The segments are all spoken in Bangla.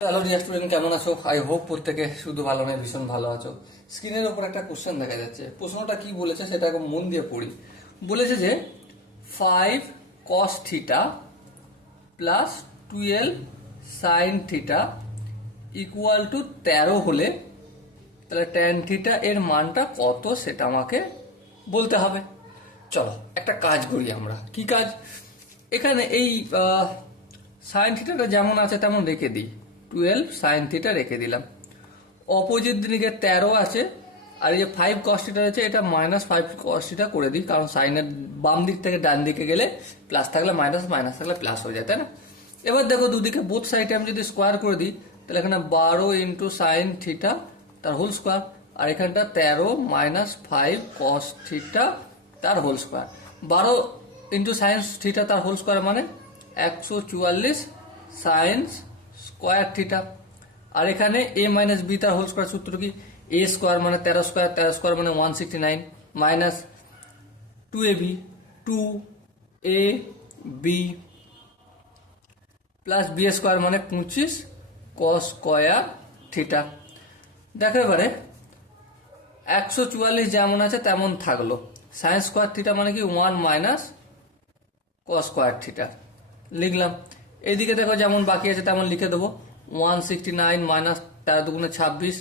হ্যালো ডিয়ার স্টুডেন্ট, কেমন আছো? আই হোপ প্রত্যেকে শুধু ভালো নয়, ভীষণ ভালো আছো। স্ক্রিনের উপর একটা কোশ্চেন দেখা যাচ্ছে। প্রশ্নটা কি বলেছে সেটা একদম মন দিয়ে পড়ি। বলেছে যে 5 cos θ plus 12 sin θ equal to 13 হলে তাহলে tan θ এর মানটা কত সেটা আমাকে বলতে হবে। চলো একটা কাজ করি আমরা। কি কাজ? এখানে এই সাইন থিটাটা যেমন আছে তেমন রেখে দিই। 12 sin θ রেখে দিলাম। অপোজিট দিকে 13 আছে, আর এই যে 5 cos θ আছে এটা -5 cos θ করে দিই, কারণ সাইনের বাম দিক থেকে ডান দিকে গেলে প্লাস থাকলে মাইনাস, মাইনাস থাকলে প্লাস হয়ে যায়, তাই না? এবার দেখো দুদিকে বোথ সাইডে আমি যদি স্কোয়ার করে দিই তাহলে এখানে 12 × sin θ তার হোল স্কোয়ার, আর এখানটা 13 - 5 cos θ তার হোল স্কোয়ার। 12 × sin θ তার হোল স্কোয়ার মানে 144 sin স্কোয়ার θ। আর এখানে a - b তার হোল স্কোয়ার সূত্র কি? a স্কোয়ার মানে 13 স্কোয়ার, 13 স্কোয়ার মানে 169 minus 2ab 2ab plus b square মানে 25 cos স্কোয়ার θ। দেখো এবারে 144 যেমন আছে তেমন থাকলো, সাইন স্কোয়ার θ মানে কি 1 মাইনাস cos স্কোয়ার θ লিখলাম। এইদিকে দেখো যেমন বাকি আছে তেমন লিখে দেবো। 169 মাইনাস 13 দুগুণে 26,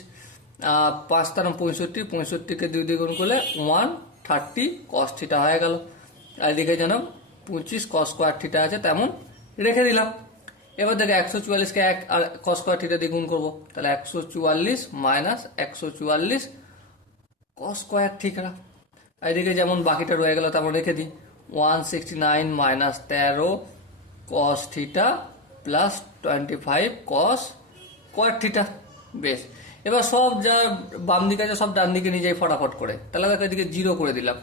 5 তার 65, 65কে 2 দিয়ে গুণ করলে 130 cos θ হয়ে গেল। আর এদিকে যেন 25 cos স্কোয়ার θ আছে তেমন রেখে দিলাম। এবার দেখো 144কে 1 আর cos স্কোয়ার θ দিয়ে গুণ করবো, তাহলে 144 মাইনাস 144 cos স্কোয়ার θ। আর এদিকে যেমন বাকিটা রয়ে গেল তেমন রেখে দিই। 169 minus 13 cos θ plus 25 cos square θ। বেশ, এবার সব যা বাম দিকে আছে সব ডান দিকে নিয়ে যাই ফটাফট করে। তাহলে দেখো এদিকে 0 করে দিলাম।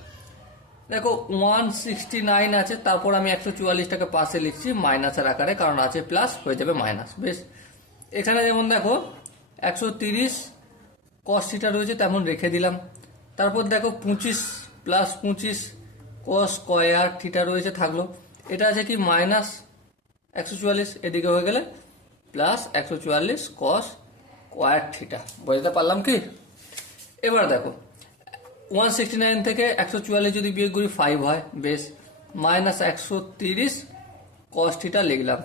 দেখো 169 আছে, তারপর আমি 144টাকে পাশে লিখছি মাইনাসের আকারে, কারণ আছে প্লাস হয়ে যাবে মাইনাস। বেশ, এখানে যেমন দেখো 130 cos θ রয়েছে তেমন রেখে দিলাম। তারপর দেখো 25 প্লাস 25 cos স্কোয়ার θ রয়েছে থাকলো। এটা আছে কি মাইনাস 144, এদিকে হয়ে গেলে প্লাস 144 cos স্কোয়ার θ। বুঝতে পারলাম কি? এবার দেখো 169 থেকে 144 যদি বিয়োগ করি 5 হয়। বেশ, মাইনাস 130 cos θ লিখলাম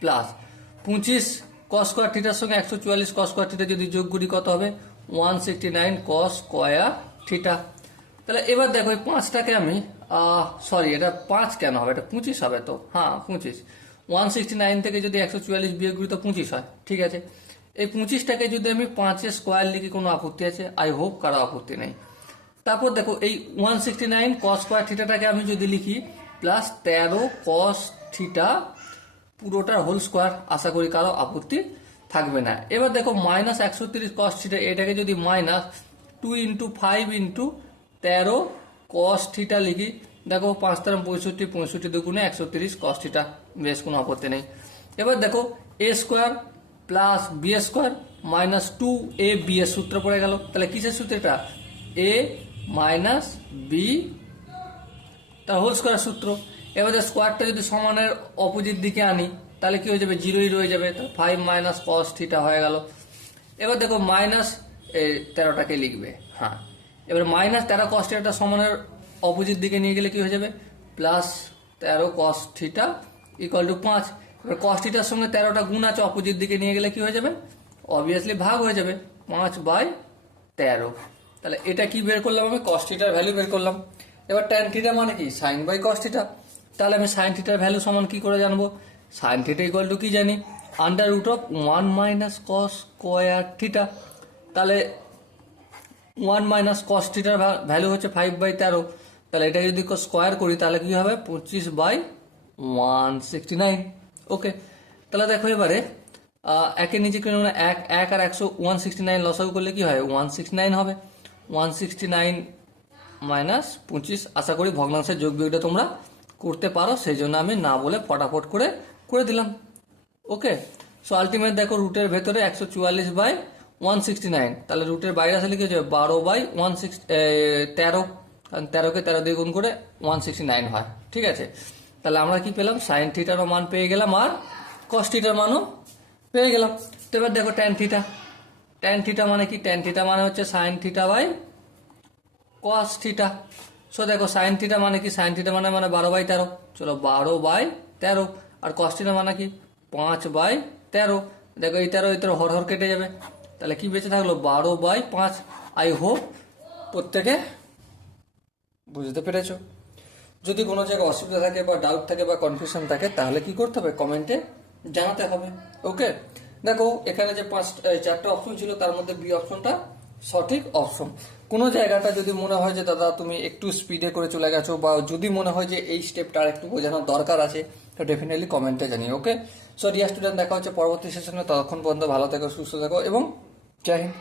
প্লাস 25 cos স্কোয়ার θ সঙ্গে 144 cos স্কোয়ার θ যদি যোগ করি কত হবে? 169 cos স্কোয়ার θ। তাহলে এবার দেখো এই 5টাকে আমি সরি, এটা 5 কেন হবে? এটা 25 হবে তো। হ্যাঁ 25, 169 থেকে যদি 144 বিয়োগ করি তো 25 হয়। ঠিক আছে, এই 25টাকে যদি আমি 5 স্কোয়ার লিখি কোনো আপত্তি আছে? আই হোপ কারো আপত্তি নেই। তারপর দেখো এই 169 cos স্কোয়ার থিটাটাকে আমি যদি লিখি প্লাস 13 cos θ পুরোটার হোল স্কোয়ার, আশা করি কারো আপত্তি থাকবে না। এবার দেখো মাইনাস 130 cos θ, এটাকে যদি মাইনাস 2 × 5 × 13 cos θ লিখি, দেখো 5 তার 65, 65 দুগুণে 130 cos θ। বেশ, কোনো আপত্তি নেই। এবার দেখো a square plus b square minus 2ab এর সূত্র পড়ে গেল। তাহলে কিসের সূত্র এটা? a মাইনাস b তার হোল স্কোয়ার সূত্র। এবার স্কোয়ারটা যদি সমানের অপোজিট দিকে আনি তাহলে কি হয়ে যাবে? 0ই রয়ে যাবে। তো 5 মাইনাস cos θ হয়ে গেল। এবার দেখো মাইনাস 13টাকে লিখবে। হ্যাঁ, এবার মাইনাস 13 cos θ সমানের অপোজিট দিকে নিয়ে গেলে কি হয়ে যাবে? Plus 13 cos θ equal to 5। এবার cos θ সঙ্গে 13টা গুণ আছে, অপোজিট দিকে নিয়ে গেলে কি হয়ে যাবে? অবভিয়াসলি ভাগ হয়ে যাবে, 5/13। তাহলে এটা কি বের করলাম? আমি cos θ এর ভ্যালু বের করলাম। এবার tan θ মানে কি? sin by cos θ। তাহলে আমি sin θ এর ভ্যালু সমান কি করে জানবো? sin θ ইকুয়াল টু কি জানি? √1 মাইনাস cos স্কোয়ার θ। তাহলে 1 মাইনাস cos θ এর ভ্যালু হচ্ছে 5/13। তাহলে এটা যদি স্কোয়ার করি তাহলে কি হবে? 25/169। ওকে, তাহলে দেখো এবারে একের নিচে কি মানে 1 1 আর 169 লসাগু করলে কি হয়? 169 হবে। 169 মাইনাস 25, আশা করি ভগ্নাংশের যোগ বিয়োগটা তোমরা করতে পারো, সেই জন্য আমি না বলে ফটাফট করে দিলাম। ওকে, সো আলটিমেট দেখো রুটের ভেতরে 144/169, তাহলে রুটের বাইরে আসলে কি হচ্ছে? 12/13, কারণ 13কে 13 দিয়ে গুণ করে 169 হয়। ঠিক আছে, তাহলে আমরা কি পেলাম? সাইন থিটারও মান পেয়ে গেলাম আর cos θ মানও পেয়ে গেলাম। তো এবার দেখো ট্যান থিটা, ট্যান থিটা মানে কি, ট্যান থিটা মানে হচ্ছে sine theta by cos theta. So দেখো সাইন থিটা মানে কি, সাইন থিটা মানে 12/13, চলো 12/13, আর কস থিটা মানে কি 5/13। দেখো এই 13 হর হর কেটে যাবে, তাহলে কি বেঁচে থাকলো 12/5। আই হোপ প্রত্যেকে বুঝতে পেরেছো। যদি কোনো জায়গায় অসুবিধা থাকে বা ডাউট থাকে বা কনফিউশন থাকে তাহলে কি করতে হবে, কমেন্টে জানাতে হবে। ওকে, দেখো এখানে যে 4টা অপশন ছিল তার মধ্যে বি অপশনটা সঠিক অপশন। কোনো জায়গাটা যদি মনে হয় যে দাদা তুমি একটু স্পিডে করে চলে গেছো, বা যদি মনে হয় যে এই স্টেপটা আর একটু বোঝানোর দরকার আছে, তো ডেফিনেটলি কমেন্টে জানিয়ে। ওকে, সো ডিয়ার স্টুডেন্ট, দেখা হচ্ছে পরবর্তী সেশনে। ততক্ষণ পর্যন্ত ভালো থেকো, সুস্থ থেকো এবং জয় হিন্দ।